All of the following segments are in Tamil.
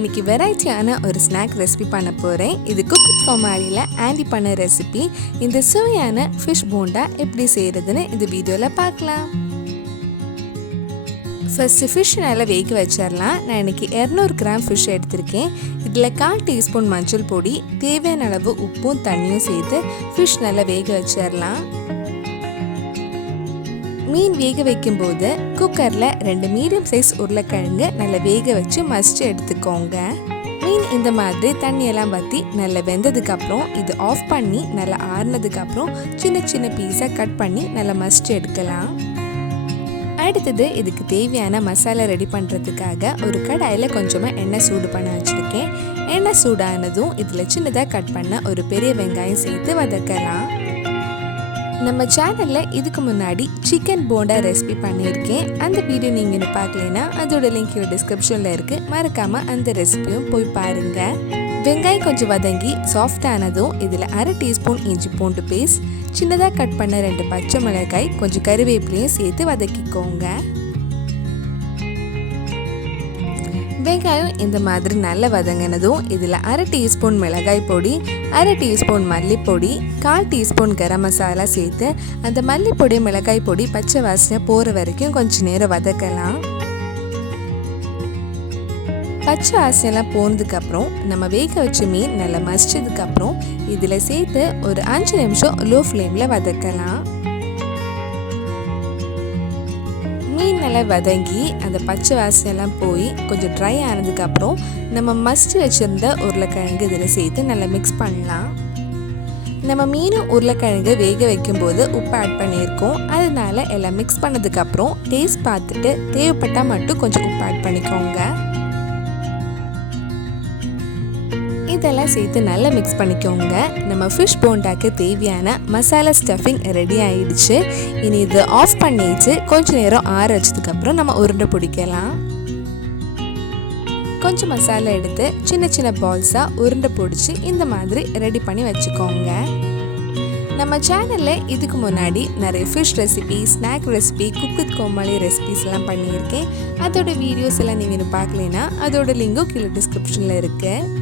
இன்னைக்கு வெரைட்டியான ஒரு ஸ்நாக் ரெசிபி பண்ண போகிறேன். இது குக்கு கோமாளியில் ஆண்டி பண்ண ரெசிபி. இந்த சுவையான ஃபிஷ் போண்டா எப்படி செய்கிறதுன்னு இந்த வீடியோவில் பார்க்கலாம். ஃபஸ்ட்டு ஃபிஷ் நல்லா வேக வச்சிடலாம். நான் இன்றைக்கி 200 கிராம் ஃபிஷ் எடுத்திருக்கேன். இதில் 1/4 டீஸ்பூன் மஞ்சள் பொடி, தேவையான அளவு உப்பும் தண்ணியும் சேர்த்து ஃபிஷ் நல்லா வேக வச்சிடலாம். மீன் வேக வைக்கும்போது குக்கரில் 2 மீடியம் சைஸ் உருளைக்கிழங்கு நல்லா வேக வச்சு மசிச்சு எடுத்துக்கோங்க. மீன் இந்த மாதிரி தண்ணியெல்லாம் வற்றி நல்லா வெந்ததுக்கப்புறம் இது ஆஃப் பண்ணி நல்லா ஆறுனதுக்கப்புறம் சின்ன சின்ன பீஸாக கட் பண்ணி நல்லா மசிச்சு எடுக்கலாம். அடுத்தது இதுக்கு தேவையான மசாலா ரெடி பண்ணுறதுக்காக ஒரு கடாயில் கொஞ்சமாக எண்ணெய் சூடு பண்ண வச்சுருக்கேன். எண்ணெய் சூடானதும் இதில் சின்னதாக கட் பண்ண ஒரு பெரிய வெங்காயம் சேர்த்து வதக்கலாம். நம்ம சேனலில் இதுக்கு முன்னாடி சிக்கன் போண்டா ரெசிபி பண்ணியிருக்கேன். அந்த வீடியோ நீங்கள் இன்னும் பார்க்கலனா அதோட லிங்க் டிஸ்கிரிப்ஷனில் இருக்குது. மறக்காமல் அந்த ரெசிபியும் போய் பாருங்கள். வெங்காயம் கொஞ்சம் வதங்கி சாஃப்டானதும் இதில் 1/2 டீஸ்பூன் இஞ்சி பூண்டு பேஸ்ட், சின்னதாக கட் பண்ண 2 பச்சை மிளகாய், கொஞ்சம் கறிவேப்பிலையும் சேர்த்து வதக்கிக்கோங்க. வெங்காயம் இந்த மாதிரி நல்லா வதங்கினதும் இதில் 1/2 டீஸ்பூன் மிளகாய் பொடி, 1/2 டீஸ்பூன் மல்லிப்பொடி, 1/4 டீஸ்பூன் கரம் மசாலா சேர்த்து அந்த மல்லிப்பொடி மிளகாய் பொடி பச்சை வாசனை போகிற வரைக்கும் கொஞ்சம் நேரம் வதக்கலாம். பச்சை வாசனைலாம் போனதுக்கப்புறம் நம்ம வேக வச்ச மீன் நல்லா மசிச்சதுக்கப்புறம் இதில் சேர்த்து ஒரு 5 நிமிஷம் லோ ஃப்ளேமில் வதக்கலாம். மீன் நல்லா வதங்கி அந்த பச்சை வாசனைலாம் போய் கொஞ்சம் ட்ரை ஆனதுக்கப்புறம் நம்ம மசிச்சு வச்சுருந்த உருளைக்கிழங்கு இதில் சேர்த்து நல்லா மிக்ஸ் பண்ணலாம். நம்ம மீனும் உருளைக்கிழங்கு வேக வைக்கும்போது உப்பு ஆட் பண்ணியிருக்கோம். அதனால எல்லாம் மிக்ஸ் பண்ணதுக்கப்புறம் டேஸ்ட் பார்த்துட்டு தேவைப்பட்டால் மட்டும் கொஞ்சம் உப்பு ஆட் பண்ணிக்கோங்க. இதெல்லாம் சேர்த்து நல்லா மிக்ஸ் பண்ணிக்கோங்க. நம்ம ஃபிஷ் போண்டாக்கு தேவையான மசாலா ஸ்டஃபிங் ரெடி ஆகிடுச்சு. இனி இது ஆஃப் பண்ணிட்டு கொஞ்சம் நேரம் ஆற வச்சதுக்கப்புறம் நம்ம உருண்டை பிடிக்கலாம். கொஞ்சம் மசாலா எடுத்து சின்ன சின்ன பால்ஸாக உருண்டை பிடிச்சி இந்த மாதிரி ரெடி பண்ணி வச்சுக்கோங்க. நம்ம சேனலில் இதுக்கு முன்னாடி நிறைய ஃபிஷ் ரெசிபி, ஸ்நாக் ரெசிபி, குக்கு கோமாளி ரெசிபிஸ் எல்லாம் பண்ணியிருக்கேன். அதோட வீடியோஸ் எல்லாம் நீங்கள் பார்க்கலனா அதோட லிங்கும் கீழே டிஸ்கிரிப்ஷனில் இருக்குது.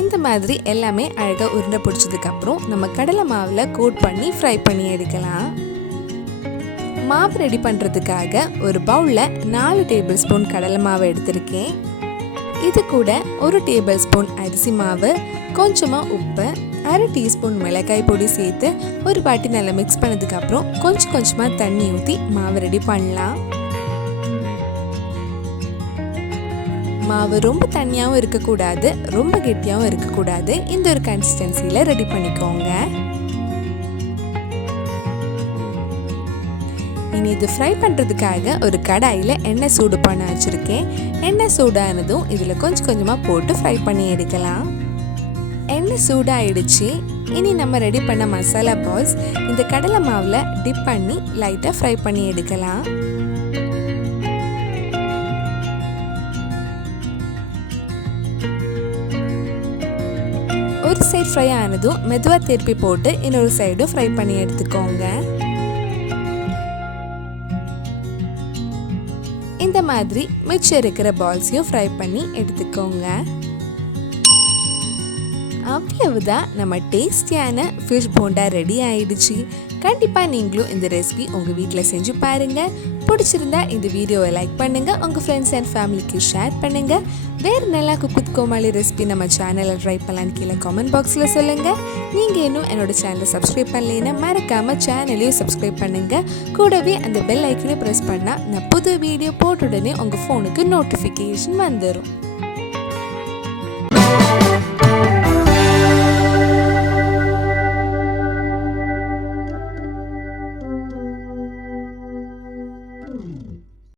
இந்த மாதிரி எல்லாமே அழகாக உருண்டை பிடிச்சதுக்கப்புறம் நம்ம கடலை மாவில் கோட் பண்ணி ஃப்ரை பண்ணி எடுக்கலாம். மாவு ரெடி பண்ணுறதுக்காக ஒரு பவுலில் 4 டேபிள் ஸ்பூன் கடலை மாவு எடுத்திருக்கேன். இது கூட 1 டேபிள் ஸ்பூன் அரிசி மாவு, கொஞ்சமாக உப்பு, 1/2 டீஸ்பூன் மிளகாய் பொடி சேர்த்து ஒரு வாட்டி நல்லா மிக்ஸ் பண்ணதுக்கப்புறம் கொஞ்சம் கொஞ்சமாக தண்ணி ஊற்றி மாவு ரெடி பண்ணலாம். மாவு ரொம்ப தண்ணியாகவும் இருக்கக்கூடாது, ரொம்ப கெட்டியாகவும் இருக்கக்கூடாது. இந்த ஒரு கன்சிஸ்டன்சியில் ரெடி பண்ணிக்கோங்க. இனி இது ஃப்ரை பண்ணுறதுக்காக ஒரு கடாயில் எண்ணெய் சூடு பண்ண வச்சுருக்கேன். எண்ணெய் சூடானதும் இதில் கொஞ்சம் கொஞ்சமாக போட்டு ஃப்ரை பண்ணி எடுக்கலாம். எண்ணெய் சூடாகிடுச்சு. இனி நம்ம ரெடி பண்ண மசாலா பால்ஸ் இந்த கடலை மாவில் டிப் பண்ணி லைட்டாக ஃப்ரை பண்ணி எடுக்கலாம். ஒரு சைடு ஃப்ரை ஆனதும் மெதுவாக திருப்பி போட்டு இன்னொரு சைடும் ஃப்ரை பண்ணி எடுத்துக்கோங்க. இந்த மாதிரி மிச்சம் இருக்கிற பால்ஸையும் ஃப்ரை பண்ணி எடுத்துக்கோங்க. அவ்வளவுதான், நம்ம டேஸ்டியான ஃபிஷ் போண்டா ரெடி ஆயிடுச்சு. கண்டிப்பாக நீங்களும் இந்த ரெசிபி உங்கள் வீட்டில் செஞ்சு பாருங்கள். பிடிச்சிருந்தா இந்த வீடியோவை லைக் பண்ணுங்கள், உங்கள் ஃப்ரெண்ட்ஸ் அண்ட் ஃபேமிலிக்கு ஷேர் பண்ணுங்கள். வேறு நல்லா குக்கு கோமாளி ரெசிபி நம்ம சேனலில் ட்ரை பண்ணலான்னு கீழே கமெண்ட் பாக்ஸில் சொல்லுங்கள். நீங்கள் இன்னும் என்னோட சேனலை சப்ஸ்கிரைப் பண்ணலைன்னா மறக்காமல் சேனலையும் சப்ஸ்கிரைப் பண்ணுங்கள். கூடவே அந்த பெல் ஐக்கனையும் ப்ரெஸ் பண்ணால் நான் புது வீடியோ போட்ட உடனே உங்கள் ஃபோனுக்கு நோட்டிஃபிகேஷன் வந்துடும்.